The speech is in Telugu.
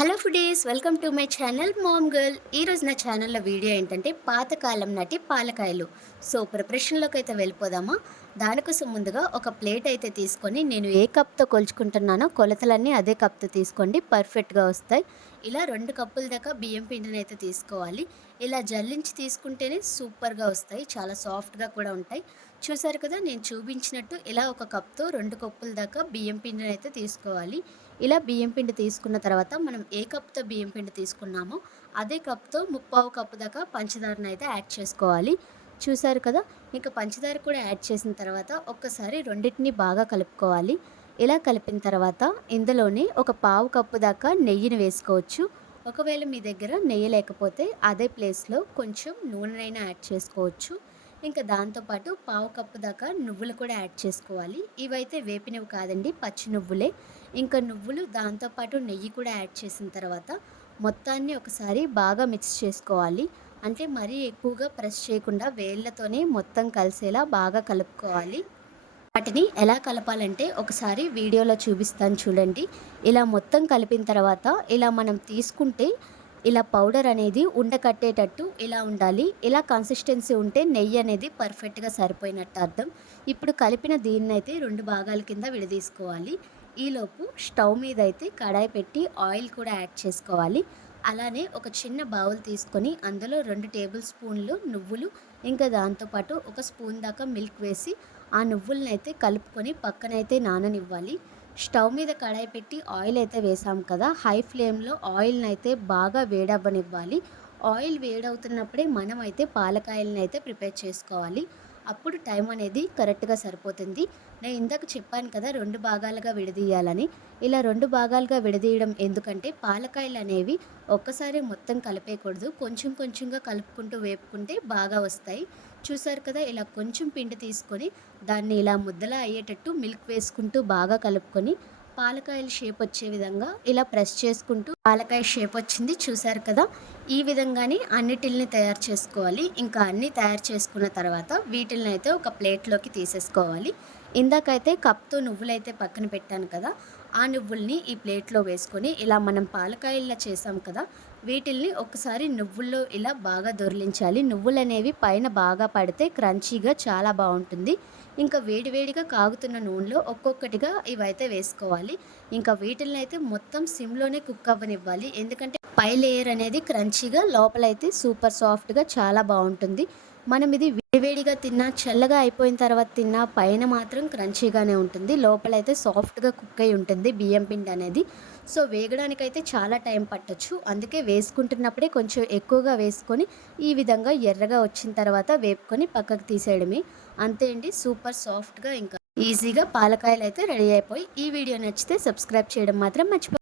Hello foodies welcome to my channel mom girl. ఈరోజు నా ఛానల్లో వీడియో ఏంటంటే పాతకాలం నాటి పాలకాయలు. సో ప్రిపరేషన్లోకి అయితే వెళ్ళిపోదామా? దానికోసం ముందుగా ఒక ప్లేట్ అయితే తీసుకొని నేను ఏ కప్తో కొలుచుకుంటున్నానో కొలతలన్నీ అదే కప్తో తీసుకోండి పర్ఫెక్ట్గా వస్తాయి. ఇలా రెండు కప్పుల దాకా బియ్యం పిండిని అయితే తీసుకోవాలి. ఇలా జల్లించి తీసుకుంటేనే సూపర్గా వస్తాయి చాలా సాఫ్ట్గా కూడా ఉంటాయి. చూసారు కదా నేను చూపించినట్టు ఇలా ఒక కప్తో రెండు కప్పుల దాకా బియ్యం పిండిని అయితే తీసుకోవాలి. ఇలా బియ్యం పిండి తీసుకున్న తర్వాత మనం ఏ కప్తో బియ్యం పిండి తీసుకున్నామో అదే కప్తో ముప్పావు కప్పు దాకా పంచదారను అయితే యాడ్ చేసుకోవాలి. చూసారు కదా? ఇంకా పంచదార కూడా యాడ్ చేసిన తర్వాత ఒక్కసారి రెండింటిని బాగా కలుపుకోవాలి. ఇలా కలిపిన తర్వాత ఇందులోనే ఒక పావు కప్పు దాకా నెయ్యిని వేసుకోవచ్చు. ఒకవేళ మీ దగ్గర నెయ్యి లేకపోతే అదే ప్లేస్లో కొంచెం నూనెనైనా యాడ్ చేసుకోవచ్చు. ఇంకా దాంతోపాటు పావు కప్పు దాకా నువ్వులు కూడా యాడ్ చేసుకోవాలి. ఇవైతే వేపినవి కాదండి పచ్చి నువ్వులే. ఇంకా నువ్వులు దాంతోపాటు నెయ్యి కూడా యాడ్ చేసిన తర్వాత మొత్తాన్ని ఒకసారి బాగా మిక్స్ చేసుకోవాలి. అంటే మరీ ఎక్కువగా ప్రెస్ చేయకుండా వేళ్ళతోనే మొత్తం కలిసేలా బాగా కలుపుకోవాలి. వాటిని ఎలా కలపాలంటే ఒకసారి వీడియోలో చూపిస్తాను చూడండి. ఇలా మొత్తం కలిపిన తర్వాత ఇలా మనం తీసుకుంటే ఇలా పౌడర్ అనేది ఉండకట్టేటట్టు ఇలా ఉండాలి. ఇలా కన్సిస్టెన్సీ ఉంటే నెయ్యి అనేది పర్ఫెక్ట్గా సరిపోయినట్టు అర్థం. ఇప్పుడు కలిపిన దీన్ని అయితే రెండు భాగాల కింద విడదీసుకోవాలి. ఈలోపు స్టవ్ మీద అయితే కడాయి పెట్టి ఆయిల్ కూడా యాడ్ చేసుకోవాలి. అలానే ఒక చిన్న బౌల్ తీసుకొని అందులో రెండు టేబుల్ స్పూన్లు నువ్వులు ఇంకా దాంతోపాటు ఒక స్పూన్ దాకా మిల్క్ వేసి ఆ నువ్వులను అయితే కలుపుకొని పక్కనైతే నాననివ్వాలి. స్టవ్ మీద కడాయి పెట్టి ఆయిల్ అయితే వేసాం కదా హై ఫ్లేమ్లో ఆయిల్ని అయితే బాగా వేడవ్వనివ్వాలి. ఆయిల్ వేడవుతున్నప్పుడే మనం అయితే పాలకాయలను అయితే ప్రిపేర్ చేసుకోవాలి. అప్పుడు టైం అనేది కరెక్ట్గా సరిపోతుంది. నేను ఇందాక చెప్పాను కదా రెండు భాగాలుగా విడదీయాలని. ఇలా రెండు భాగాలుగా విడదీయడం ఎందుకంటే పాలకాయలు అనేవి ఒక్కసారి మొత్తం కలిపేయకూడదు. కొంచెం కొంచెంగా కలుపుకుంటూ వేపుకుంటే బాగా వస్తాయి. చూసారు కదా ఇలా కొంచెం పిండి తీసుకొని దాన్ని ఇలా ముద్దలా అయ్యేటట్టు మిల్క్ వేసుకుంటూ బాగా కలుపుకొని పాలకాయల షేప్ వచ్చే విధంగా ఇలా ప్రెస్ చేసుకుంటూ పాలకాయ షేప్ వచ్చింది చూసారు కదా? ఈ విధంగానే అన్నిటిల్ని తయారు చేసుకోవాలి. ఇంకా అన్నీ తయారు చేసుకున్న తర్వాత వీటిని అయితే ఒక ప్లేట్లోకి తీసేసుకోవాలి. ఇందాకైతే కప్తో నువ్వులైతే పక్కన పెట్టాను కదా ఆ నువ్వుల్ని ఈ ప్లేట్లో వేసుకొని ఇలా మనం పాలకాయల్లో చేసాం కదా వీటిల్ని ఒకసారి నువ్వుల్లో ఇలా బాగా దొరిలించాలి. నువ్వులు అనేవి పైన బాగా పడితే క్రంచీగా చాలా బాగుంటుంది. ఇంకా వేడివేడిగా కాగుతున్న నూనెలో ఒక్కొక్కటిగా ఇవైతే వేసుకోవాలి. ఇంకా వీటిల్ని అయితే మొత్తం సిమ్లోనే కుక్ అవ్వనివ్వాలి. ఎందుకంటే పై లేయర్ అనేది క్రంచీగా లోపలైతే సూపర్ సాఫ్ట్గా చాలా బాగుంటుంది. మనం ఇది వేడివేడిగా తిన్నా చల్లగా అయిపోయిన తర్వాత తిన్నా పైన మాత్రం క్రంచీగానే ఉంటుంది. లోపలైతే సాఫ్ట్గా కుక్ అయి ఉంటుంది బియ్యం పిండి అనేది. సో వేగడానికైతే చాలా టైం పట్టచ్చు. అందుకే వేసుకుంటున్నప్పుడే కొంచెం ఎక్కువగా వేసుకొని ఈ విధంగా ఎర్రగా వచ్చిన తర్వాత వేపుకొని పక్కకు తీసేయడమే. అంతే అండి. సూపర్ సాఫ్ట్గా ఇంకా ఈజీగా పాలకాయలు అయితే రెడీ అయిపోయి ఈ వీడియో నచ్చితే సబ్స్క్రైబ్ చేయడం మాత్రం మర్చిపో